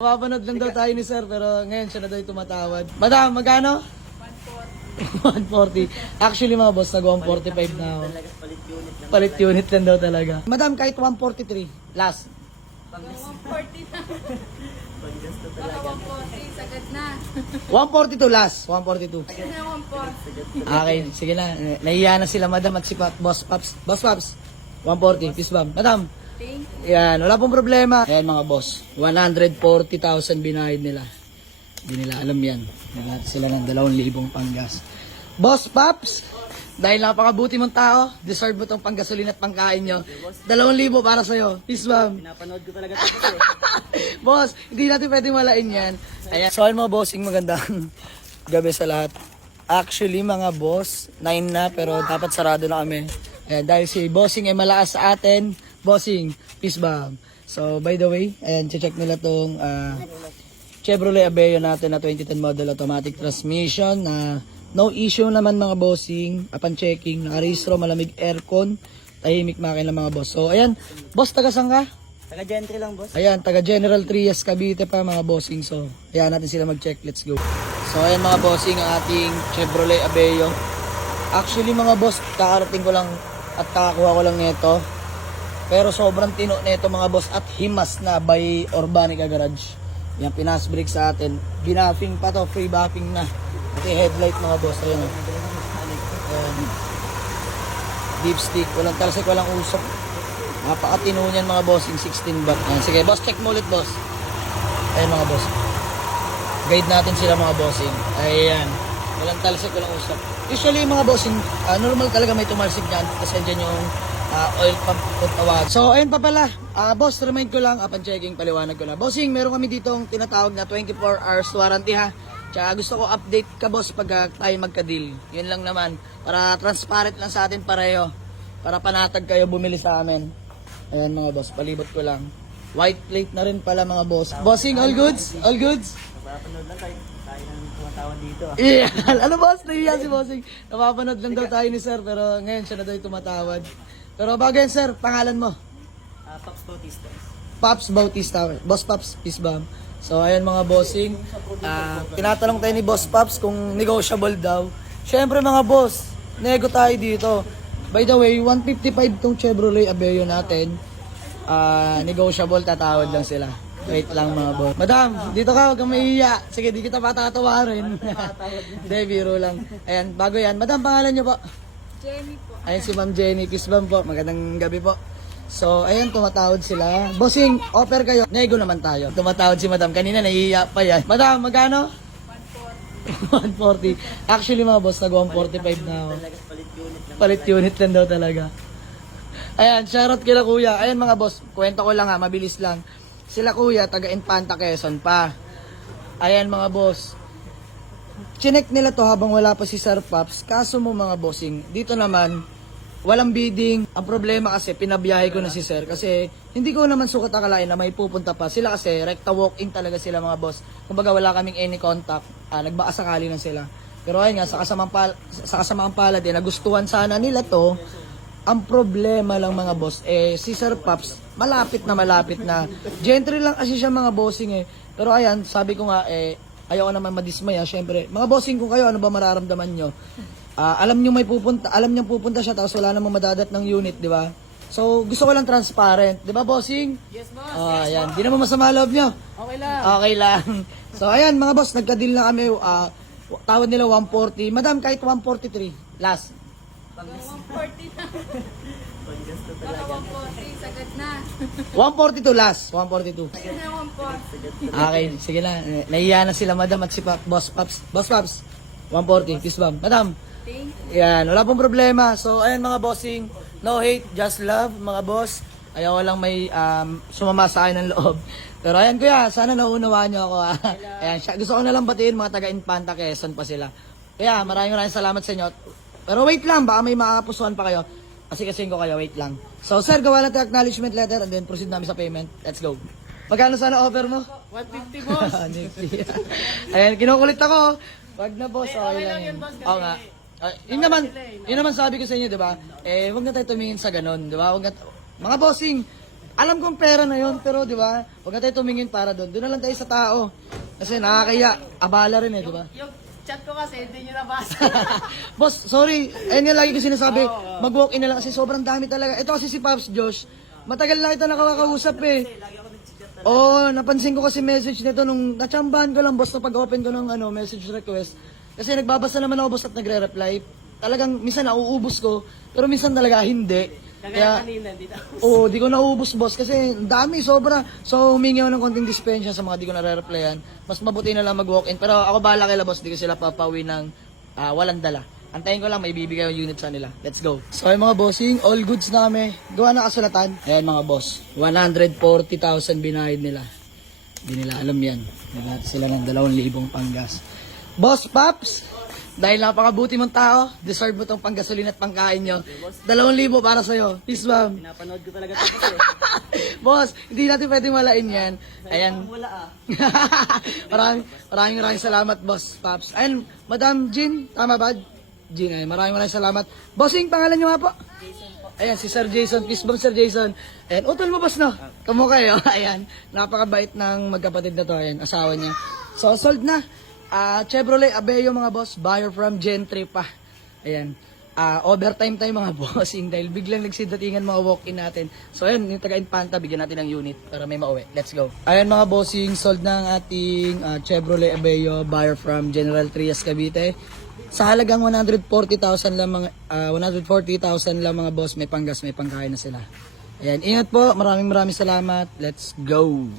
Mapapanood lang daw tayo ni sir, pero ngayon siya na daw yung tumatawad. Madam, magkano? 140. Actually mga boss, nag-145 na ako. Palit unit lang daw talaga. Madam, kahit 143. Last. 140 na. Baka 140, sagad na. 142 last. 142. Sagad na 140. Okay, sige na. Nahiya na sila madam at si Boss Paps. Boss Paps, 140. Peace bomb. Madam, Thank you. yan, wala pong problema. Ayan mga boss, 140,000 binayad nila. Hindi nila alam yan. Naglahat sila ng 2,000 panggas. Boss Paps, dahil napakabuti mong tao, deserve mo tong panggasolin at pangkain nyo. 2,000 para sa'yo. Peace bomb. Pinapanood ko talaga ito. Boss, hindi natin pwedeng malain yan. Ayan. So, mga bossing, magandang gabi sa lahat. Actually, mga boss, 9 na, pero dapat sarado na kami. Ayan, dahil si bossing ay malakas sa atin. Bossing, peace bomb. So, by the way, ayan, check nila tong Chevrolet Aveo natin na 2010 model automatic transmission na no issue naman mga bossing. Upon checking, nakarehistro, malamig aircon, tahimik makina mga boss. So, ayan, boss, taga saan ka? Taga gentry lang, boss. Ayan, taga General Trias, Cavite pa mga bossing. So, ayan natin sila mag-check. Let's go. So, ayan mga bossing, ang ating Chevrolet Aveo. Actually mga boss, kakarating ko lang at kakakuha ko lang nito. Pero sobrang tino nito mga boss at himas na by Urbanica Garage. Yan, pinas brake sa atin. Binaffing pa to, free buffing na. Pati headlight mga boss. Ayan. Ayan. Dipstick, walang talsik, walang usok. Napakatino niyan mga bossing, 16 baht. Ayan, sige boss, check mo ulit boss. Ayan mga boss. Guide natin sila mga bossing. Ayan. Walang talsik, walang usok. Usually mga bossing, normal talaga may tumalsik dyan. Kasi dyan yung oil pump kung tawag. So ayun pa pala. Boss, remind ko lang, upon checking, paliwanag ko na. Bossing, meron kami ditong tinatawag na 24 hours warranty ha. Tsaka gusto ko update ka boss pag tayo magka-deal. Yun lang naman. Para transparent lang sa atin pareho. Para panatag kayo bumili sa amin. Ayan mga boss, palibot ko lang. White plate na rin pala mga boss. Bossing, all goods? All goods? Napapanood lang tayo. Tayo nang tumatawad dito. Yeah. Ano boss, nahiya si bossing. Napapanood lang daw tayo ni sir, pero ngayon siya na daw yung tumatawad. Pero bago yan sir, pangalan mo? Paps Bautista. Paps Bautista. Boss Paps, peace bomb. So ayan mga bossing. Tinatanong tayo ni Boss Paps kung negotiable daw. Syempre mga boss, nego tayo dito. By the way, 155 tong Chevrolet Aveo natin. Negotiable, tatawad lang sila. Wait lang mga boss. Madam, dito ka, huwag kang mahihiya. Sige, di kita patatawarin. Hindi, biro lang. Ayan, bago yan. Madam, pangalan niyo po? Jenny po. Ayan si Ma'am Jenny, peace bomb po. Magandang gabi po. So, ayan, tumatawad sila. Bossing, offer kayo. Nego naman tayo. Tumatawad si Madam. Kanina, nahihiya pa yan. Madam, magkano? 140. 140. Actually, mga boss, nag-145 na ako. Talaga palit unit lang. Palit unit lang daw talaga. Ayan, shoutout kila kuya. Ayan mga boss, kwento ko lang ha, mabilis lang. Sila kuya, taga Infanta, Quezon pa. Ayan mga boss. Chinek nila to habang wala pa si Sir Paps. Kaso mo mga bossing, dito naman, walang bidding. Ang problema kasi, pinabiyahe ko na si Sir. Kasi, hindi ko naman sukat akalain na may pupunta pa. Sila kasi, rekta walk-in talaga sila mga boss. Kumbaga, wala kaming any contact. Nagbakasakali lang sila. Pero ayun nga, sa kasamaang palad, nagustuhan sana nila to. Ang problema lang mga boss, si Sir Paps, malapit na. Gentry lang kasi siya mga bossing Pero ayan, sabi ko nga, ayaw ko naman madismaya. Syempre, mga bossing kung kayo, ano ba mararamdaman nyo? Alam nyo pupunta siya, tapos wala namang madadat ng unit, di ba? So, gusto ko lang transparent. Di ba, bossing? Yes, boss. Ayan, di naman masama loob nyo. Okay lang. Okay lang. So, ayan, mga boss, nagka-deal na kami. Tawad nila 140. Madam, kahit 143. Last. 140 na. Congested Baka talaga. 140, sagad na. 142 last. 142. Sagad na 140. Okay, sige na. Nahiya na sila, madam, at si Boss Paps. Boss Paps, 140. Peace bomb. Madam, Thank you. yan, wala pong problema. So, ayan mga bossing. No hate, just love, mga boss. Ayaw ko lang may sumama sa akin ng loob. Pero ayan kuya, sana naunawaan niyo ako. Ayan, gusto ko na lang batiin mga taga Infanta, Quezon pa sila. Kaya maraming salamat sa inyo. Pero wait lang, baka may makapusuan pa kayo. Kasi ko kayo, wait lang. So sir, gawa natin acknowledgement letter and then proceed namin sa payment. Let's go. Magkano sana offer mo? 150, boss. Ayan, kinukulit ako. Wag na boss, okay lang yun, yun. boss, kasi- Oo nga. Yun naman sabi ko sa inyo, di ba? Wag na tayo tumingin sa ganun, di ba? Mga bossing, Alam kong pera na yon, pero di ba? Huwag na tayo tumingin para doon. Doon na lang tayo sa tao. Kasi nakakaya, abala rin eh, di ba? Yung chat ko kasi, hindi nyo nabasa. Boss, sorry. Ayun yung lagi ko sinasabi. Mag-walk-in na lang kasi sobrang dami talaga. Ito kasi si Pops Josh. Matagal na kita nakakausap eh. Oo, napansin ko kasi message nito nung natsambahan ko lang boss na pag-open ko ng message request. Kasi nagbabasa naman ako boss at nagre-reply. Talagang minsan nauubos ko, pero minsan talaga hindi. Kaya kanina, hindi na. Oo, di ko naubos boss kasi ang dami, sobra. So humingi ako ng konting dispensya sa mga di ko nare-replyan. Mas mabuti na lang mag-walk-in. Pero ako bahala kila boss, di ko sila papawi ng walang dala. Antayin ko lang, may bibigay yung unit sa nila. Let's go. So yung mga bossing, all goods na kami. Gawa na kasulatan. Ayan mga boss, 140,000 binayad nila. Hindi nila alam yan. Naglahat sila ng 2,000 panggas. Boss Paps, dahil napakabuti mong tao, deserve mo tong panggasolina at pangkain nyo. 2,000 para sa'yo. Peace, ma'am. Pinapanood ko talaga ito kasi. Boss, hindi natin pwedeng walain yan. Ayan. Wala ah. maraming salamat, Boss Paps. Ayan, Madam Jean, tama ba? Jean, ayan, maraming salamat. Bossing, pangalan nyo nga po? Ayan, si Sir Jason. Peace bomb, Sir Jason. Ayan, utol mo, boss, no? Kamukha kayo. Ayan, napakabait ng magkapatid na to. Ayan, asawa niya. So, sold na. Chevrolet Aveo, mga boss. Buyer from Gentry pa. Ayan. Overtime tayo, mga bossing. Dahil biglang nagsidatingan mga walk-in natin. So, ayan, yung taga-Infanta, bigyan natin ng unit para may mauwi. Let's go. Ayan, mga bossing. Sold na ang ating Chevrolet Aveo. Buyer from General Trias, Cavite. Sa halagang 140,000 lang mga 140,000 lang mga boss, may panggas, may pangkain na sila. Ayan, ingat po. Maraming salamat. Let's go.